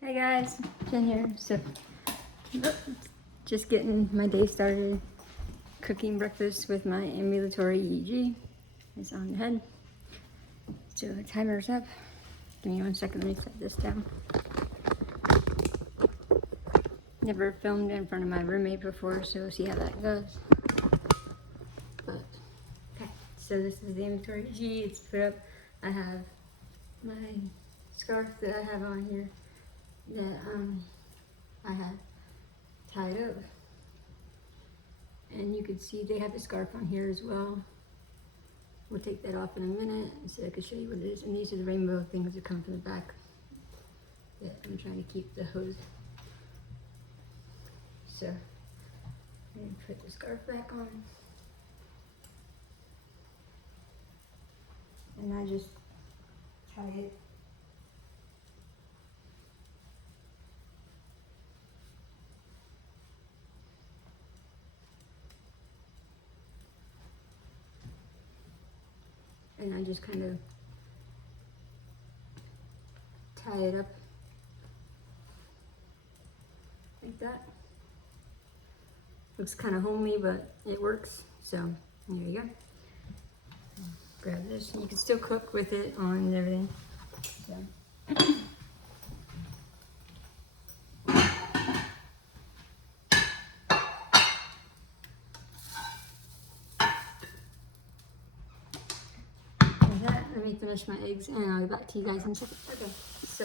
Hey guys, Jen here. So, just getting my day started. Cooking breakfast with my ambulatory EEG. It's on the head. So the timer's up. Give me 1 second, let me set this down. Never filmed in front of my roommate before, so we'll see how that goes. But, okay, so this is the ambulatory EEG. It's put up. I have my scarf that I have on here that I have tied up, and you can see they have the scarf on here as well. We'll take that off in a minute so I can show you what it is. And these are the rainbow things that come from the back that I'm trying to keep the hose. So I'm going to put the scarf back on, and I just tie it and I just kind of tie it up like that. Looks kind of homely, but it works. So there you go. Grab this. You can still cook with it on and everything. So. Let me finish my eggs and I'll be back to you guys in a second. Okay, so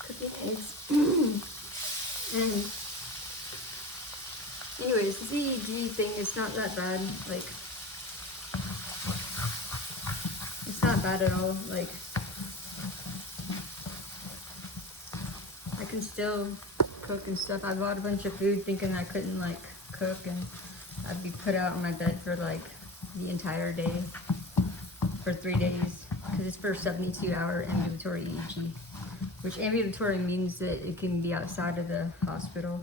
cooking eggs. And anyways, the EEG thing is not that bad. Like, it's not bad at all. Like, I can still cook and stuff. I bought a bunch of food thinking I couldn't like cook, and I'd be put out on my bed for like the entire day. For 3 days, because it's for 72-hour ambulatory EEG, which ambulatory means that it can be outside of the hospital.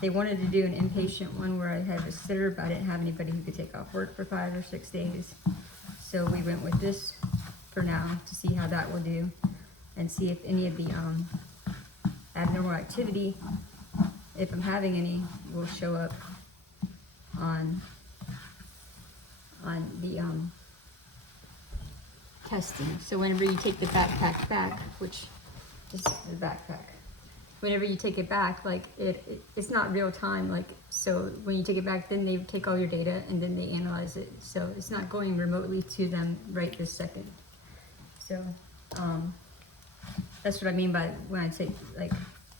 They wanted to do an inpatient one where I had a sitter, but I didn't have anybody who could take off work for 5 or 6 days. So we went with this for now to see how that will do, and see if any of the abnormal activity, if I'm having any, will show up on the testing. So whenever you take the backpack back, which is the backpack, whenever you take it back, like it's not real time. Like, so when you take it back, then they take all your data and then they analyze it. So it's not going remotely to them right this second. So that's what I mean by when I say like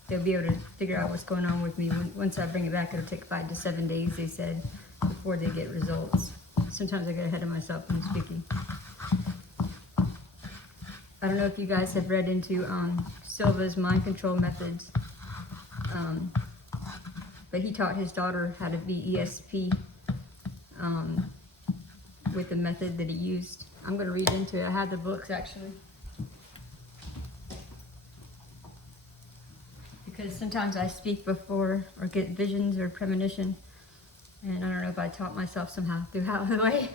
they'll be able to figure out what's going on with me. Once I bring it back, it'll take 5 to 7 days, they said, before they get results. Sometimes I get ahead of myself when I'm speaking. I don't know if you guys have read into Silva's mind control methods, but he taught his daughter how to be ESP with the method that he used. I'm going to read into it. I have the books actually, because sometimes I speak before or get visions or premonition, and I don't know if I taught myself somehow throughout the way.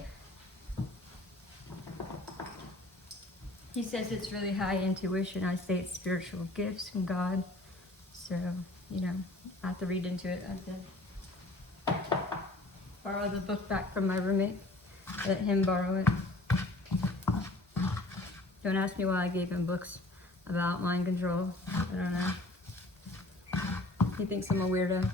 He says it's really high intuition. I say it's spiritual gifts from God. So, you know, I have to read into it. I have to borrow the book back from my roommate. Let him borrow it. Don't ask me why I gave him books about mind control. I don't know. He thinks I'm a weirdo.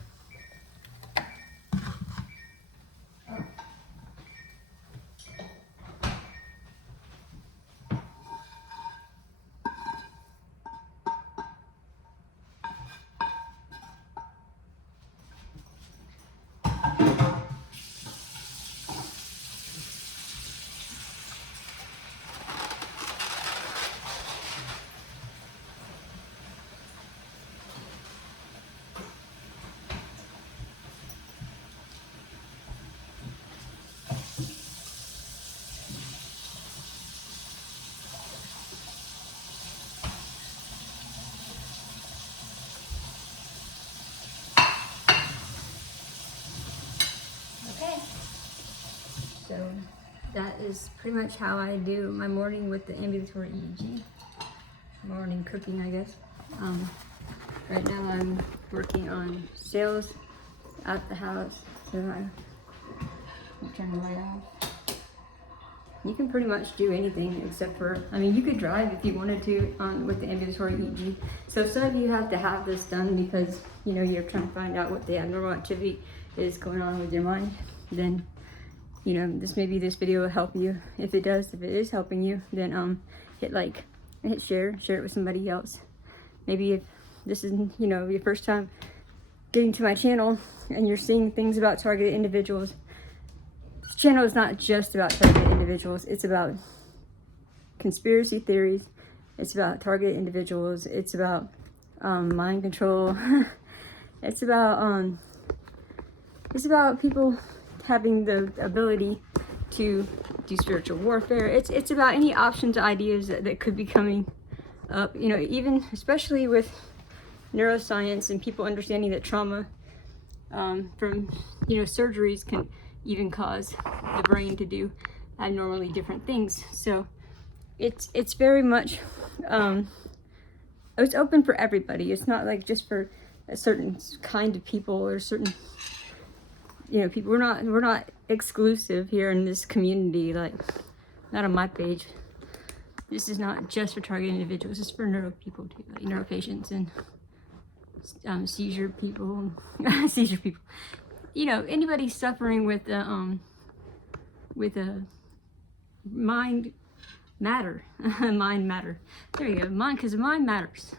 So that is pretty much how I do my morning with the ambulatory EEG. Morning cooking, I guess. Right now I'm working on sales at the house, so I'll turn the light off. You can pretty much do anything except for, I mean, you could drive if you wanted to with the ambulatory EEG. So some of you have to have this done because, you know, you're trying to find out what the abnormal activity is going on with your mind. Then, you know, this video will help you. If it does, if it is helping you, then hit like, hit share it with somebody else. Maybe if this is, you know, your first time getting to my channel and you're seeing things about targeted individuals, this channel is not just about targeted individuals. It's about conspiracy theories. It's about targeted individuals. It's about mind control. It's about people having the ability to do spiritual warfare. It's about any options, ideas that could be coming up. You know, even especially with neuroscience and people understanding that trauma from, you know, surgeries can even cause the brain to do abnormally different things. So it's very much it's open for everybody. It's not like just for a certain kind of people or certain, you know, people. We're not exclusive here in this community, like not on my page. This is not just for targeted individuals. It's for neuro people too, like neuro patients and seizure people. Seizure people. You know, anybody suffering with a mind matter. Mind matter. There you go. Mind, because mind matters.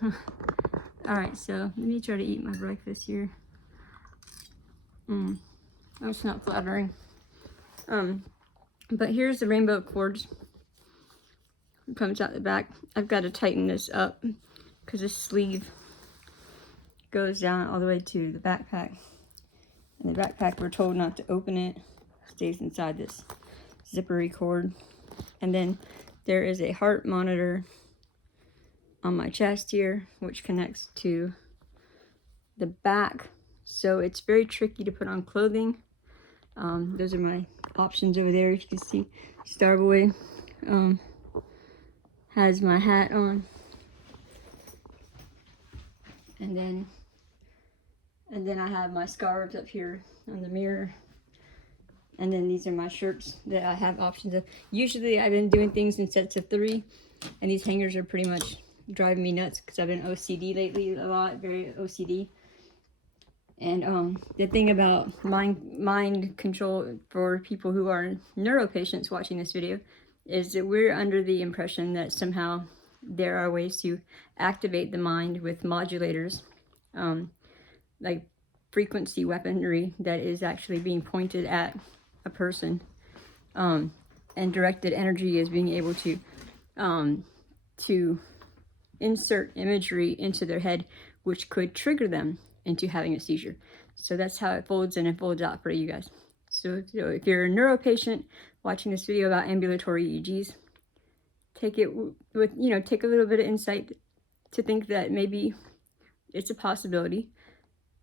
All right, so let me try to eat my breakfast here. That's not flattering. But here's the rainbow cords. It comes out the back. I've got to tighten this up because this sleeve goes down all the way to the backpack. And the backpack, we're told not to open it. It stays inside this zippery cord. And then there is a heart monitor on my chest here, which connects to the back. So it's very tricky to put on clothing. Those are my options over there. If you can see, Starboy has my hat on. And then I have my scarves up here on the mirror. And then these are my shirts that I have options of. Usually I've been doing things in sets of 3, and these hangers are pretty much driving me nuts because I've been OCD lately a lot, very OCD. And the thing about mind control for people who are neuro patients watching this video is that we're under the impression that somehow there are ways to activate the mind with modulators, like frequency weaponry that is actually being pointed at a person, and directed energy is being able to insert imagery into their head, which could trigger them into having a seizure. So that's how it folds in and folds out for you guys. So if you're a neuro patient watching this video about ambulatory EEGs, take it with, you know, take a little bit of insight to think that maybe it's a possibility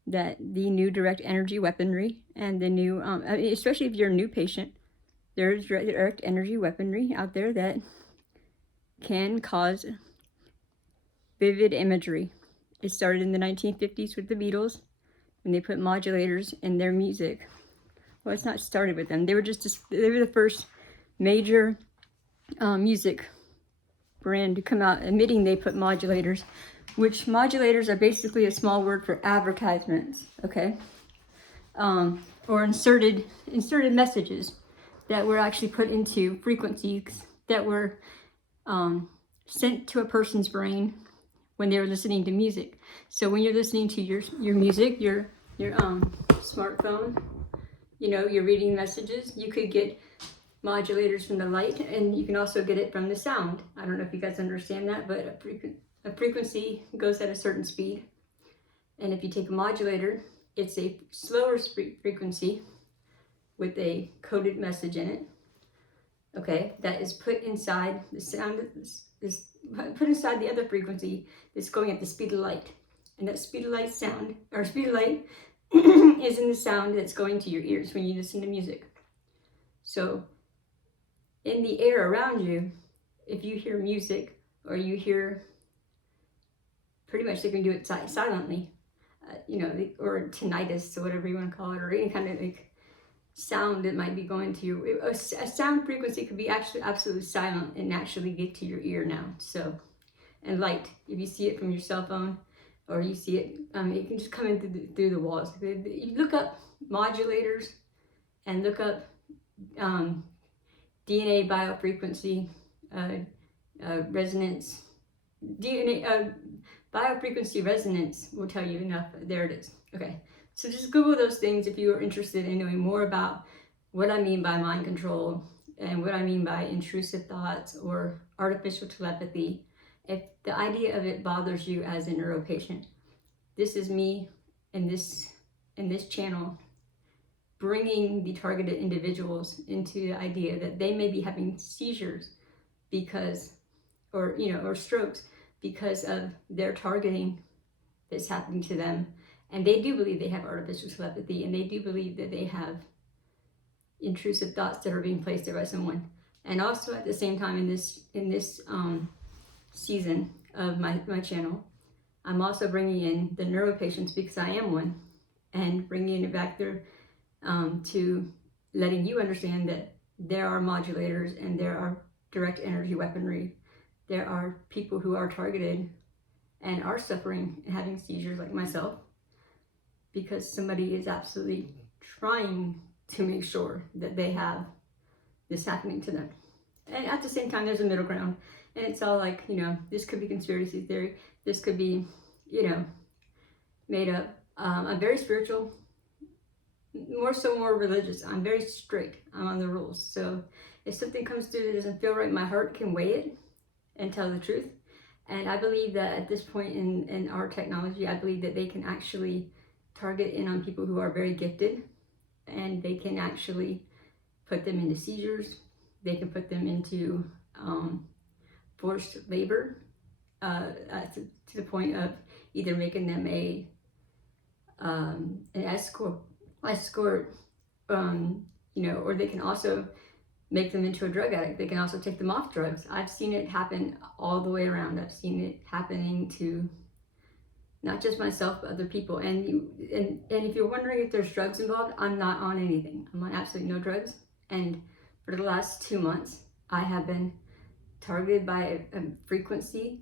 that the new direct energy weaponry and the new, especially if you're a new patient, there's direct energy weaponry out there that can cause vivid imagery. It started in the 1950s with the Beatles when they put modulators in their music. Well, it's not started with them. They were the first major music brand to come out admitting they put modulators, which modulators are basically a small word for advertisements, okay? Or inserted messages that were actually put into frequencies that were sent to a person's brain when they were listening to music. So when you're listening to your music, your smartphone, you know, you're reading messages, you could get modulators from the light, and you can also get it from the sound. I don't know if you guys understand that, but a frequency goes at a certain speed. And if you take a modulator, it's a slower frequency with a coded message in it, okay, that is put inside the sound, is put inside the other frequency that's going at the speed of light. And that speed of light sound, or speed of light, is in the sound that's going to your ears when you listen to music. So in the air around you, if you hear music or you hear pretty much they can do it silently, you know, or tinnitus, or whatever you want to call it, or any kind of like sound that might be going to your, a sound frequency could be actually absolutely silent and actually get to your ear now. So, and light, if you see it from your cell phone, or you see it, it can just come in through the walls. You look up modulators and look up DNA biofrequency resonance. DNA biofrequency resonance will tell you enough. There it is. Okay, so just Google those things if you are interested in knowing more about what I mean by mind control and what I mean by intrusive thoughts or artificial telepathy. If the idea of it bothers you as a neuro patient, this is me in this channel bringing the targeted individuals into the idea that they may be having seizures because, or strokes because of their targeting that's happening to them. And they do believe they have artificial telepathy, and they do believe that they have intrusive thoughts that are being placed there by someone. And also at the same time in this season of my channel, I'm also bringing in the neuro patients, because I am one, and bringing it back there to letting you understand that there are modulators and there are direct energy weaponry. There are people who are targeted and are suffering and having seizures like myself because somebody is absolutely trying to make sure that they have this happening to them. And at the same time, there's a middle ground. And it's all like, this could be conspiracy theory. This could be, made up. I'm very spiritual, more religious. I'm very strict. I'm on the rules. So if something comes through that doesn't feel right, my heart can weigh it and tell the truth. And I believe that at this point in our technology, I believe that they can actually target in on people who are very gifted, and they can actually put them into seizures. They can put them into forced labor to the point of either making them an escort, or they can also make them into a drug addict. They can also take them off drugs. I've seen it happen all the way around. I've seen it happening to not just myself, but other people. And if you're wondering if there's drugs involved, I'm not on anything. I'm on absolutely no drugs. And for the last 2 months, I have been targeted by a frequency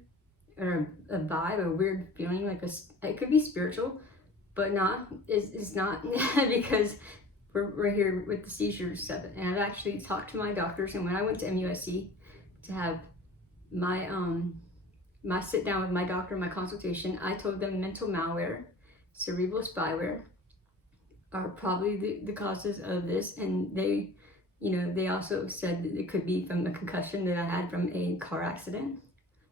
or a vibe, a weird feeling, like it could be spiritual, but it's not because we're here with the seizures stuff. And I've actually talked to my doctors, and when I went to MUSC to have my sit down with my doctor, my consultation, I told them mental malware, cerebral spyware are probably the causes of this. And they also said that it could be from a concussion that I had from a car accident.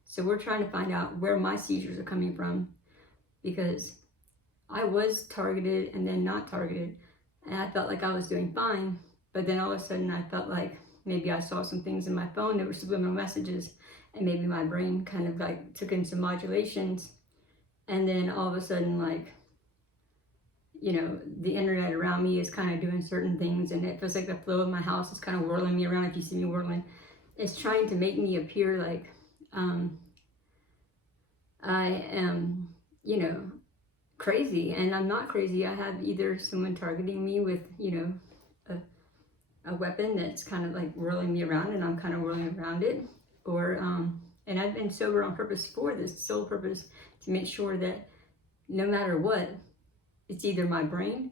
So we're trying to find out where my seizures are coming from, because I was targeted and then not targeted. And I felt like I was doing fine, but then all of a sudden I felt like maybe I saw some things in my phone that were subliminal messages, and maybe my brain kind of like took in some modulations, and then all of a sudden, like, the internet around me is kind of doing certain things, and it feels like the flow of my house is kind of whirling me around. If you see me whirling, it's trying to make me appear like I am, crazy, and I'm not crazy. I have either someone targeting me with, a weapon that's kind of like whirling me around, and I'm kind of whirling around it, or and I've been sober on purpose for this sole purpose, to make sure that no matter what, it's either my brain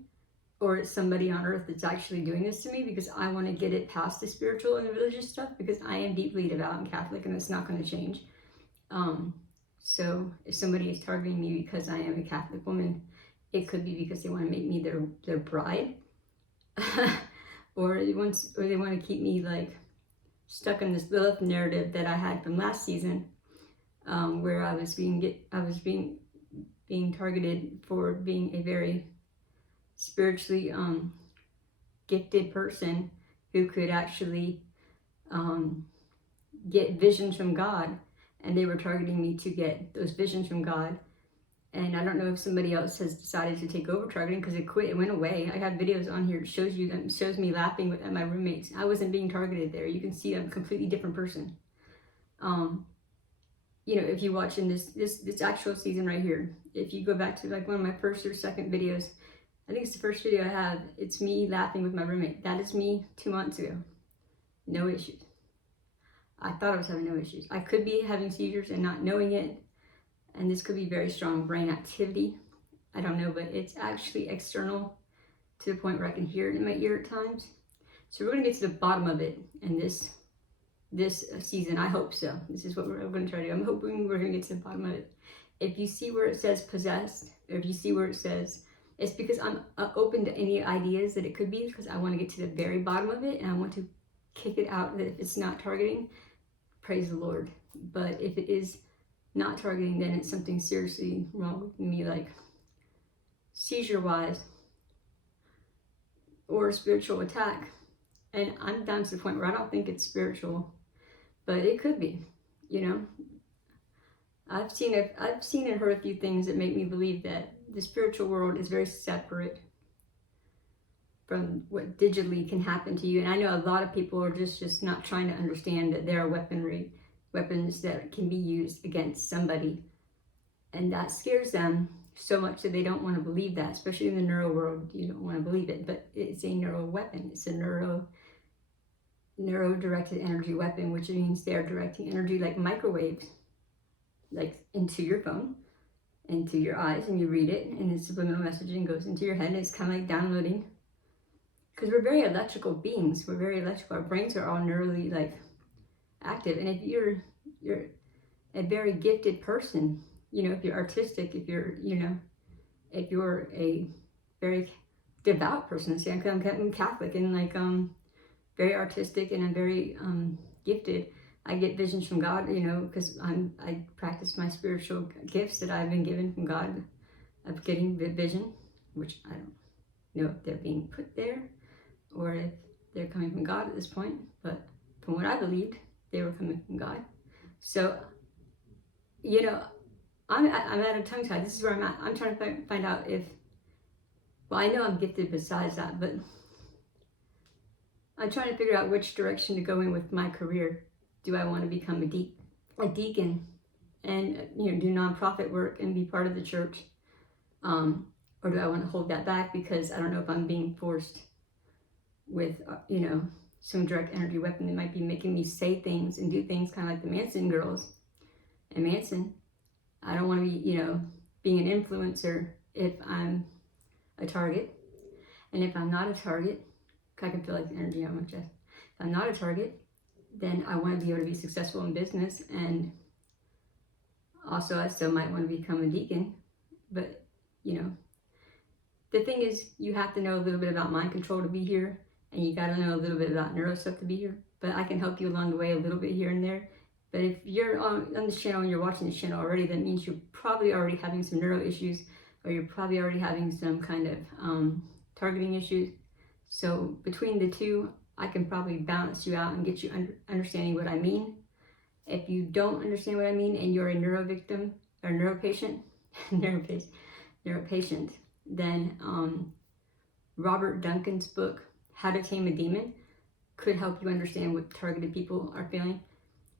or it's somebody on earth that's actually doing this to me, because I want to get it past the spiritual and the religious stuff, because I am deeply devout and Catholic, and it's not going to change. So if somebody is targeting me because I am a Catholic woman, it could be because they want to make me their bride, or they want to keep me like stuck in this Lilith narrative that I had from last season, where I was being targeted for being a very spiritually gifted person who could actually get visions from God. And they were targeting me to get those visions from God. And I don't know if somebody else has decided to take over targeting, because it went away. I have videos on here that shows me laughing at my roommates. I wasn't being targeted there. You can see I'm a completely different person. you know, if you watch in this actual season right here, if you go back to like one of my first or second videos, I think it's the first video I have, it's me laughing with my roommate. That is me 2 months ago. No issues. I thought I was having no issues. I could be having seizures and not knowing it, and this could be very strong brain activity. I don't know, but it's actually external to the point where I can hear it in my ear at times. So we're gonna get to the bottom of it in this season. I hope so. This is what we're gonna try to do. I'm hoping we're gonna get to the bottom of it. If you see where it says possessed, or if you see where it says, it's because I'm open to any ideas that it could be, because I want to get to the very bottom of it and I want to kick it out. That if it's not targeting, praise the Lord. But if it is not targeting, then it's something seriously wrong with me, like seizure wise or spiritual attack. And I'm down to the point where I don't think it's spiritual, but it could be, you know. I've seen and heard a few things that make me believe that the spiritual world is very separate from what digitally can happen to you. And I know a lot of people are just not trying to understand that there are weapons that can be used against somebody. And that scares them so much that they don't want to believe that, especially in the neuro world. You don't want to believe it, but it's a neuro weapon. It's a neuro-directed energy weapon, which means they're directing energy like microwaves, like into your phone, into your eyes, and you read it, and it's subliminal messaging goes into your head, and it's kind of like downloading. Because we're very electrical beings. We're very electrical. Our brains are all neurally like active. And if you're a very gifted person, you know, if you're artistic, if you're, you know, if you're a very devout person, say I'm Catholic and like very artistic and I'm very gifted. I get visions from God, you know, because I practice my spiritual gifts that I've been given from God of getting vision, which I don't know if they're being put there or if they're coming from God at this point, but from what I believed, they were coming from God. So, you know, I'm at a tongue tie. This is where I'm at. I'm trying to find out if, well, I know I'm gifted besides that, but I'm trying to figure out which direction to go in with my career. Do I want to become a deacon and, you know, do nonprofit work and be part of the church? Or do I want to hold that back because I don't know if I'm being forced with, you know, some direct energy weapon that might be making me say things and do things kind of like the Manson girls. And Manson, I don't want to be, you know, being an influencer if I'm a target. And if I'm not a target, I can feel like the energy on my chest. If I'm not a target, then I want to be able to be successful in business, and also I still might want to become a deacon. But, you know, the thing is, you have to know a little bit about mind control to be here, and you got to know a little bit about neuro stuff to be here. But I can help you along the way a little bit here and there. But if you're on this channel and you're watching this channel already, that means you're probably already having some neuro issues, or you're probably already having some kind of targeting issues. So between the two, I can probably balance you out and get you understanding what I mean. If you don't understand what I mean and you're a neuro victim or neuro patient, then Robert Duncan's book, How to Tame a Demon, could help you understand what targeted people are feeling.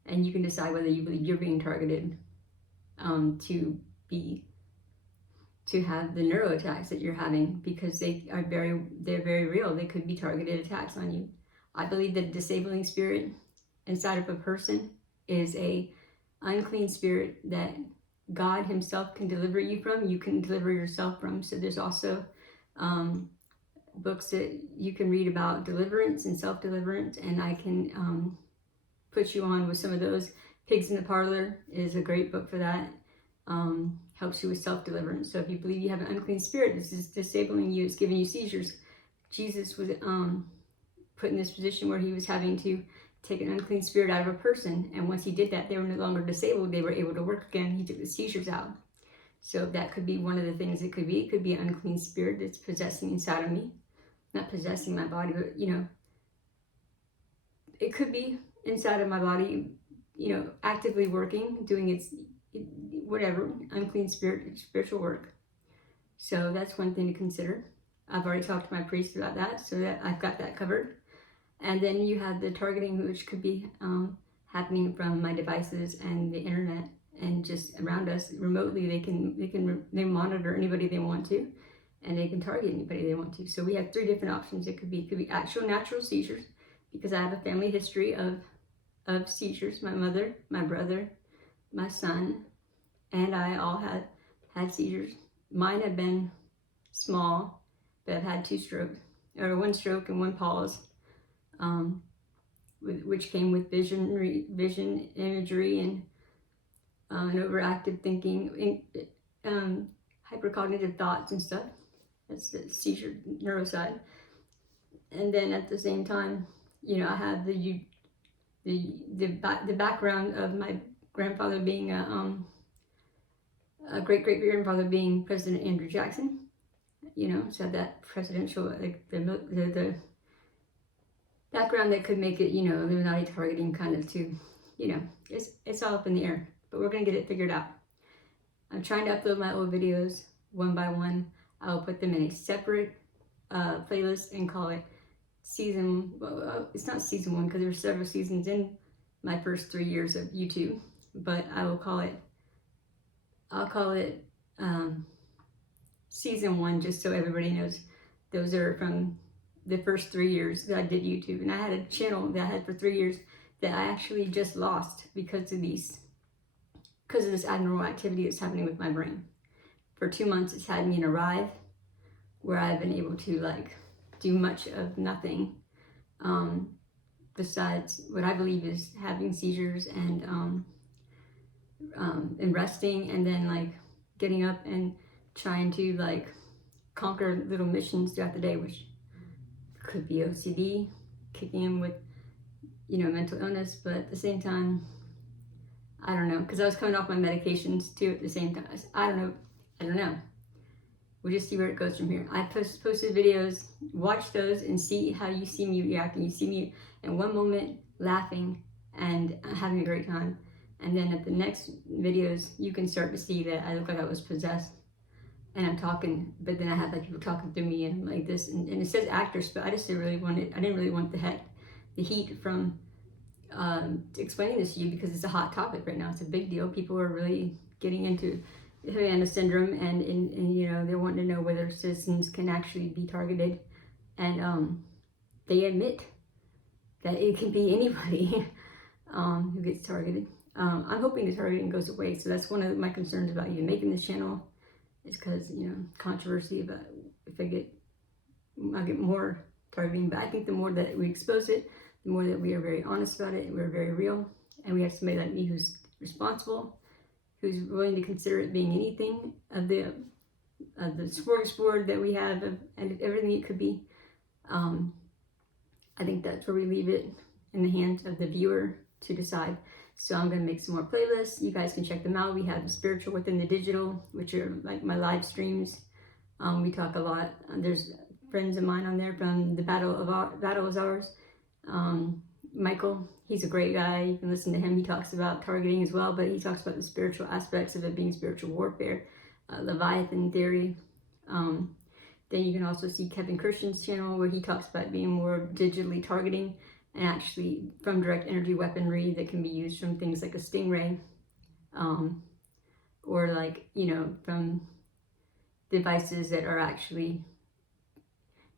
And you can decide whether you believe you're being targeted to have the neuro attacks that you're having, because they're very real. They could be targeted attacks on you. I believe that a disabling spirit inside of a person is a unclean spirit that God himself can deliver you from. You can deliver yourself from. So there's also books that you can read about deliverance and self-deliverance, and I can put you on with some of those. Pigs in the Parlor is a great book for that. Helps you with self-deliverance. So if you believe you have an unclean spirit, this is disabling you, it's giving you seizures. Jesus was put in this position where he was having to take an unclean spirit out of a person, and once he did that, they were no longer disabled, they were able to work again. He took the seizures out. So that could be one of the things it could be. It could be an unclean spirit that's possessing inside of me. Not possessing my body, but, you know, it could be inside of my body, you know, actively working, doing its whatever, unclean spirit, spiritual work. So that's one thing to consider. I've already talked to my priest about that, so that I've got that covered. And then you have the targeting, which could be happening from my devices and the internet. and just around us remotely, they monitor anybody they want to, and they can target anybody they want to. So we have 3 different options. It could be actual natural seizures, because I have a family history of seizures. My mother, my brother, my son, and I all had seizures. Mine have been small, but I've had 2 strokes, or 1 stroke and 1 pause, which came with vision imagery, and an overactive thinking, hypercognitive thoughts and stuff. That's the seizure neuro side. And then at the same time, you know, I have the background of my grandfather being a great grandfather being President Andrew Jackson. You know, so that presidential, like the background that could make it, you know, Illuminati targeting kind of to, you know, it's all up in the air, but we're gonna get it figured out. I'm trying to upload my old videos one by one. I'll put them in a separate playlist and call it season, well, it's not season 1 because there were several seasons in my first 3 years of YouTube, but I'll call it season 1, just so everybody knows. Those are from the first 3 years that I did YouTube, and I had a channel that I had for 3 years that I actually just lost because of this abnormal activity that's happening with my brain. For 2 months, it's had me in a ride where I've been able to like do much of nothing besides what I believe is having seizures and resting, and then like getting up and trying to like conquer little missions throughout the day, which could be OCD, kicking in with, you know, mental illness, but at the same time, I don't know, because I was coming off my medications too at the same time. I don't know. We'll just see where it goes from here. I posted videos, watch those and see how you see me reacting. You see me in one moment laughing and having a great time, and then at the next videos, you can start to see that I look like I was possessed. And I'm talking, but then I have like people talking through me and like this, and it says actress, but I didn't really want the heat from explaining this to you, because it's a hot topic right now. It's a big deal. People are really getting into Havana syndrome, and you know, they're wanting to know whether citizens can actually be targeted, and they admit that it can be anybody who gets targeted. I'm hoping the targeting goes away, so that's one of my concerns about even making this channel. It's because, you know, controversy about if I get more targeting, but I think the more that we expose it, the more that we are very honest about it, and we're very real, and we have somebody like me who's responsible, who's willing to consider it being anything of the smorgasbord that we have, and everything it could be. I think that's where we leave it in the hands of the viewer to decide. So I'm going to make some more playlists. You guys can check them out. We have the spiritual within the digital, which are like my live streams. We talk a lot. There's friends of mine on there from the Battle is Ours. Michael, he's a great guy. You can listen to him. He talks about targeting as well, but he talks about the spiritual aspects of it being spiritual warfare, Leviathan theory. Then you can also see Kevin Christian's channel, where he talks about being more digitally targeting, and actually from direct energy weaponry that can be used from things like a stingray, or like, you know, from devices that are actually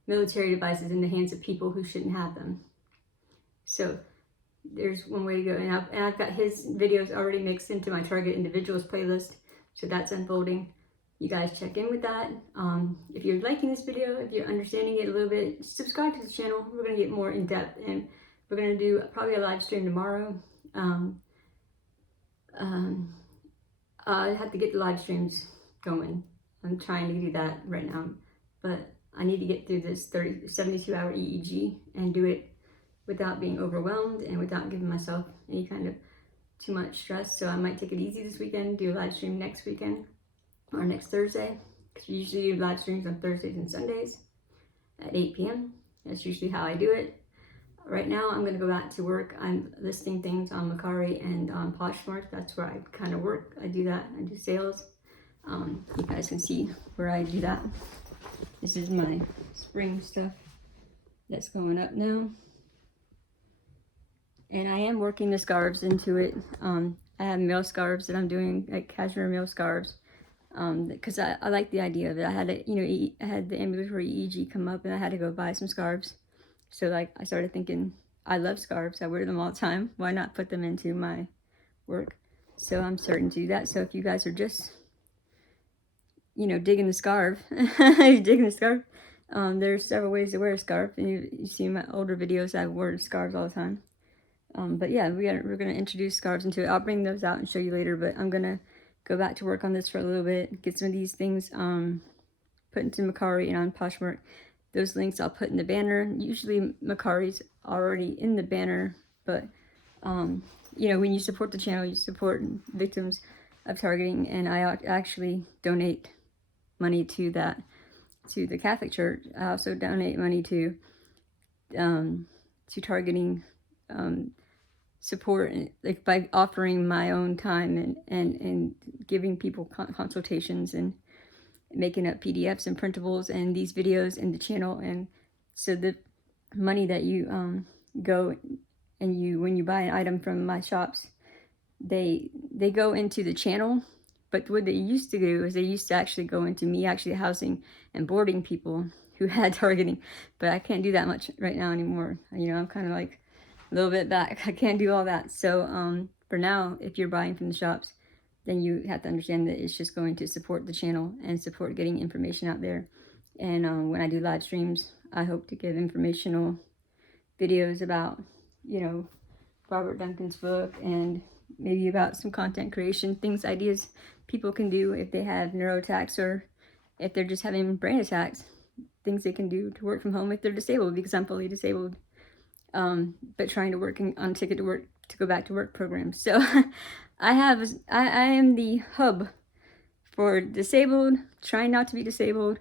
military devices in the hands of people who shouldn't have them. So there's one way to go, and I've got his videos already mixed into my target individuals playlist, so that's unfolding. You guys check in with that. If you're liking this video, if you're understanding it a little bit, subscribe to the channel. We're going to get more in depth, and we're going to do probably a live stream tomorrow. I have to get the live streams going. I'm trying to do that right now, but I need to get through this 72-hour EEG and do it without being overwhelmed and without giving myself any kind of too much stress. So I might take it easy this weekend, do a live stream next weekend or next Thursday, because we usually do live streams on Thursdays and Sundays at 8 p.m. That's usually how I do it. Right now, I'm going to go back to work. I'm listing things on Mercari and on Poshmark. That's where I kind of work. I do that. I do sales. You guys can see where I do that. This is my spring stuff that's going up now. And I am working the scarves into it. I have male scarves that I'm doing, like cashmere male scarves, because I like the idea of it. I had a, you know, I had the ambulatory EEG come up, and I had to go buy some scarves. So like I started thinking, I love scarves. I wear them all the time. Why not put them into my work? So I'm starting to do that. So if you guys are just, you know, digging the scarf, digging the scarf, there's several ways to wear a scarf. And you see my older videos, I wore scarves all the time. But yeah, we're gonna introduce scarves into it. I'll bring those out and show you later, but I'm gonna go back to work on this for a little bit, get some of these things put into Macari and on Poshmark. Those links I'll put in the banner. Usually Macari's already in the banner, but you know, when you support the channel, you support victims of targeting, and I actually donate money to that, to the Catholic Church. I also donate money to targeting support, like by offering my own time and giving people consultations and making up PDFs and printables and these videos in the channel. And so the money that you go and you, when you buy an item from my shops, they go into the channel. But what they used to do is they used to actually go into me actually housing and boarding people who had targeting. But I can't do that much right now anymore. You know, I'm kind of like a little bit back. I can't do all that. So for now, if you're buying from the shops, then you have to understand that it's just going to support the channel and support getting information out there. And when I do live streams, I hope to give informational videos about, you know, Robert Duncan's book, and maybe about some content creation, things, ideas people can do if they have neuro attacks, or if they're just having brain attacks, things they can do to work from home if they're disabled, because I'm fully disabled, but trying to work on Ticket to Work, to go back to work programs. So I am the hub for disabled, trying not to be disabled,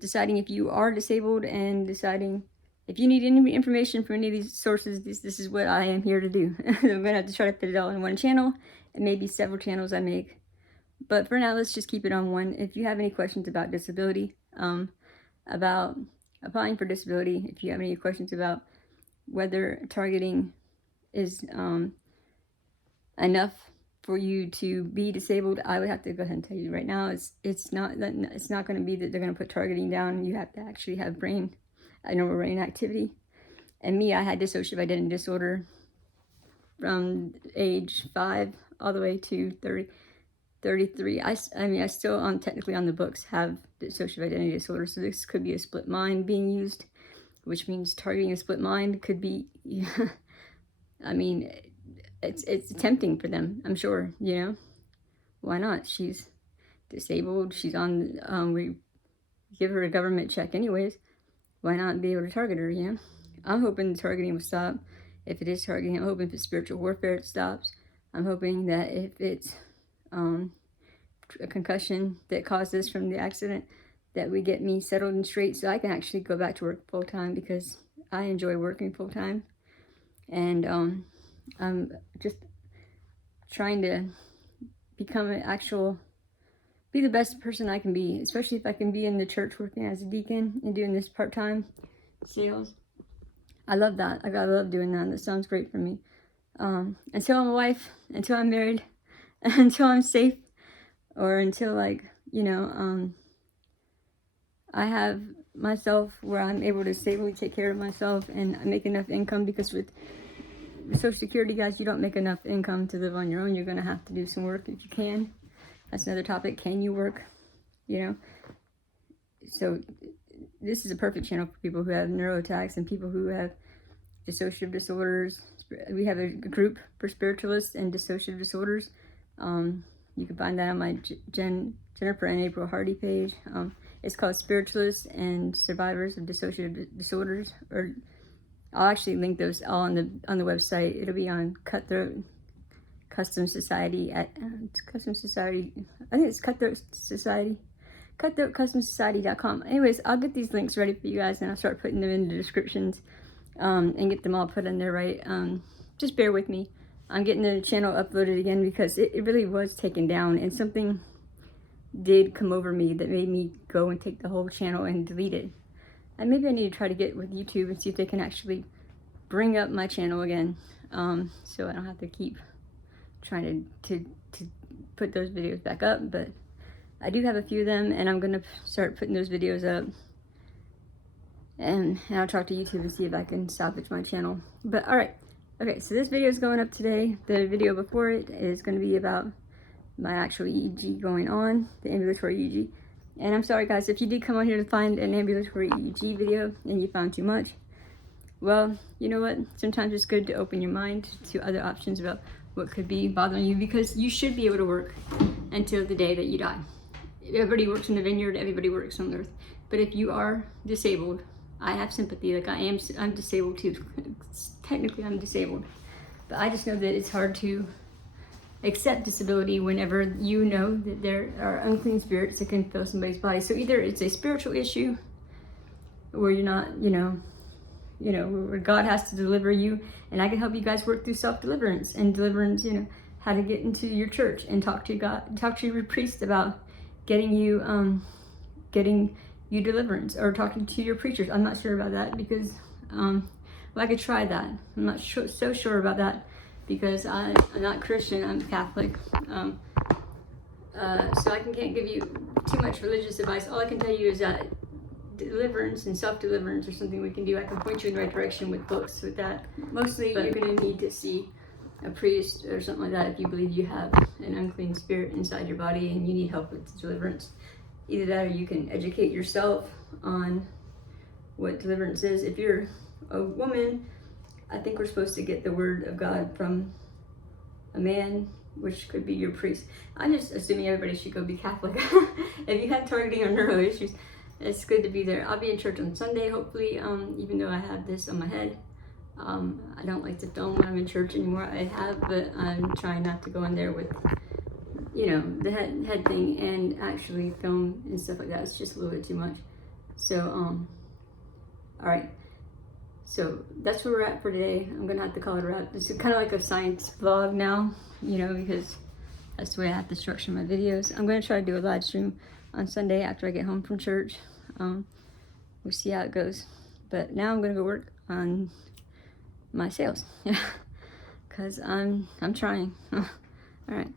deciding if you are disabled, and deciding if you need any information from any of these sources. This is what I am here to do. I'm gonna have to try to fit it all in one channel, and maybe several channels I make. But for now, let's just keep it on one. If you have any questions about disability, about applying for disability, if you have any questions about whether targeting is enough for you to be disabled, I would have to go ahead and tell you right now, it's not going to be that they're going to put targeting down. You have to actually have normal brain activity. And me, I had dissociative identity disorder from age 5 all the way to 33. I mean, I still technically on the books have dissociative identity disorder, so this could be a split mind being used, which means targeting a split mind could be, I mean, it's tempting for them, I'm sure, you know. Why not? She's disabled, she's on, we give her a government check anyways. Why not be able to target her, you know? I'm hoping the targeting will stop. If it is targeting, I'm hoping for spiritual warfare it stops. I'm hoping that if it's a concussion that caused this from the accident, that we get me settled and straight so I can actually go back to work full time, because I enjoy working full time. And I'm just trying to become be the best person I can be, especially if I can be in the church working as a deacon and doing this part-time sales. I love that. I love doing that. That sounds great for me. Until I'm a wife, until I'm married, until I'm safe, or until, like, you know, I have myself where I'm able to safely take care of myself and I make enough income, because with Social Security, guys, you don't make enough income to live on your own. You're going to have to do some work if you can. That's another topic. Can you work? You know? So this is a perfect channel for people who have neuro attacks and people who have dissociative disorders. We have a group for spiritualists and dissociative disorders. You can find that on my Jennifer and April Hardy page. It's called Spiritualists and Survivors of Dissociative Disorders. Or I'll actually link those all on the website. It'll be on CUTTHROAT Custom Society at Custom Society. I think it's CUTTHROAT Society. CUTTHROATCustomSociety.com. Anyways, I'll get these links ready for you guys, and I'll start putting them in the descriptions, and get them all put in there right. Just bear with me. I'm getting the channel uploaded again because it really was taken down, and something did come over me that made me go and take the whole channel and delete it. And maybe I need to try to get with YouTube and see if they can actually bring up my channel again, so I don't have to keep trying to put those videos back up, but I do have a few of them, and I'm gonna start putting those videos up. And I'll talk to YouTube and see if I can salvage my channel. But all right, okay, so this video is going up today. The video before it is going to be about my actual EEG going on, the ambulatory EEG. And I'm sorry guys, if you did come on here to find an ambulatory EEG video and you found too much, well, you know what? Sometimes it's good to open your mind to other options about what could be bothering you, because you should be able to work until the day that you die. Everybody works in the vineyard, everybody works on earth. But if you are disabled, I have sympathy. Like I'm disabled too. Technically I'm disabled. But I just know that it's hard to accept disability whenever you know that there are unclean spirits that can fill somebody's body. So either it's a spiritual issue where you're not, where God has to deliver you, and I can help you guys work through self-deliverance and deliverance, how to get into your church and talk to God, talk to your priest about getting you deliverance, or talking to your preachers. I'm not sure about that because, well, I could try that. I'm not so sure about that because I'm not Christian, I'm Catholic. So I can't give you too much religious advice. All I can tell you is that deliverance and self-deliverance are something we can do. I can point you in the right direction with books with that. Mostly you're going to need to see a priest or something like that if you believe you have an unclean spirit inside your body and you need help with deliverance. Either that, or you can educate yourself on what deliverance is. If you're a woman, I think we're supposed to get the word of God from a man, which could be your priest. I'm just assuming everybody should go be Catholic. If you have targeting or neuro issues, it's good to be there. I'll be in church on Sunday, hopefully, even though I have this on my head. I don't like to film when I'm in church anymore. I have, but I'm trying not to go in there with the head thing and actually film and stuff like that. It's just a little bit too much. So, all right. So that's where we're at for today. I'm gonna have to call it a wrap. This is kind of like a science vlog now, because that's the way I have to structure my videos. I'm gonna try to do a live stream on Sunday after I get home from church. We'll see how it goes. But now I'm gonna go work on my sales. Yeah, because I'm trying. All right.